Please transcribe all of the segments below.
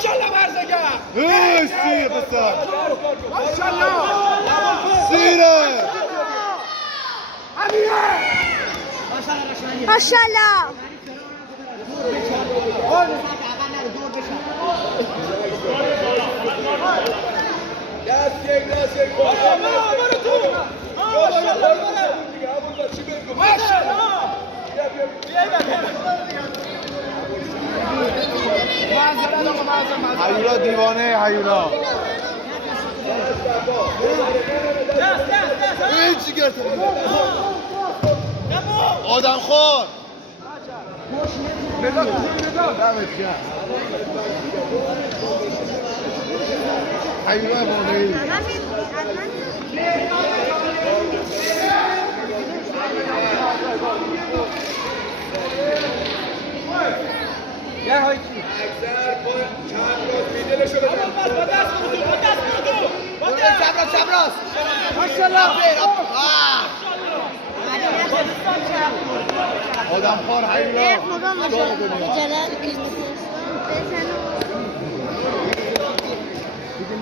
ماشاءالله برزگر سیر بسر ماشاءالله سیره ماشاءالله دست یک برو تو ماشاءالله هیولا دیوانه هیولا چی گرفته آدم خور هیولا بانهی یه های چی؟ اکثر چند راست میدلشو بزن با دست برو تو با دست چبراز ماشاءالله آدم خور هیولا خدا ماشاءالله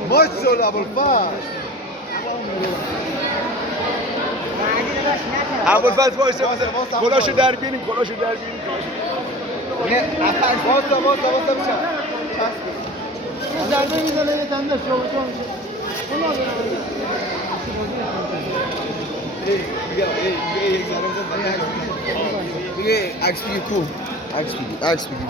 ماشاءالله ابوالفضل ابوالفضل وایسه کلاشو در بینیم کلاشو در بینیم واسه میشم ضربه میزنه یه دندش جابجا میشه. دیگه عکس بگیر کو عکس بگیر